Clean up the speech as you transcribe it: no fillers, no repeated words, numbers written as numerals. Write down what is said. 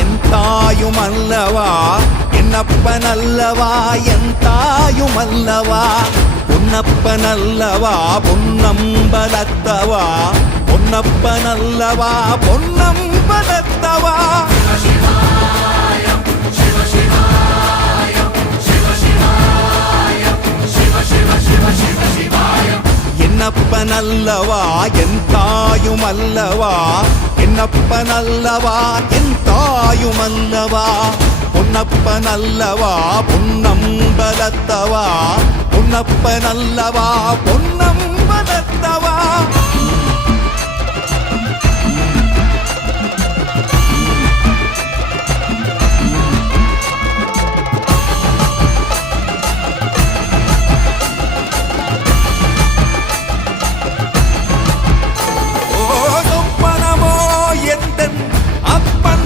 என் தாயும் அல்லவா என்னப்பன் அல்லவா என் தாயும் அல்லவா பொன்னப்பன் அல்லவா பொன்னம்பலத்தவா பொன்னப்பன் அல்லவா பொன்னம்பலத்தவா என்னப்பன் அல்லவா என் தாயும் அல்லவா என்னப்பன் அல்லவா என் தாயும் அல்லவா பொன்னப்பன் அல்லவா பொன்னம்பலத்தவா பொன்னப்பன் அல்லவா பொன்னம்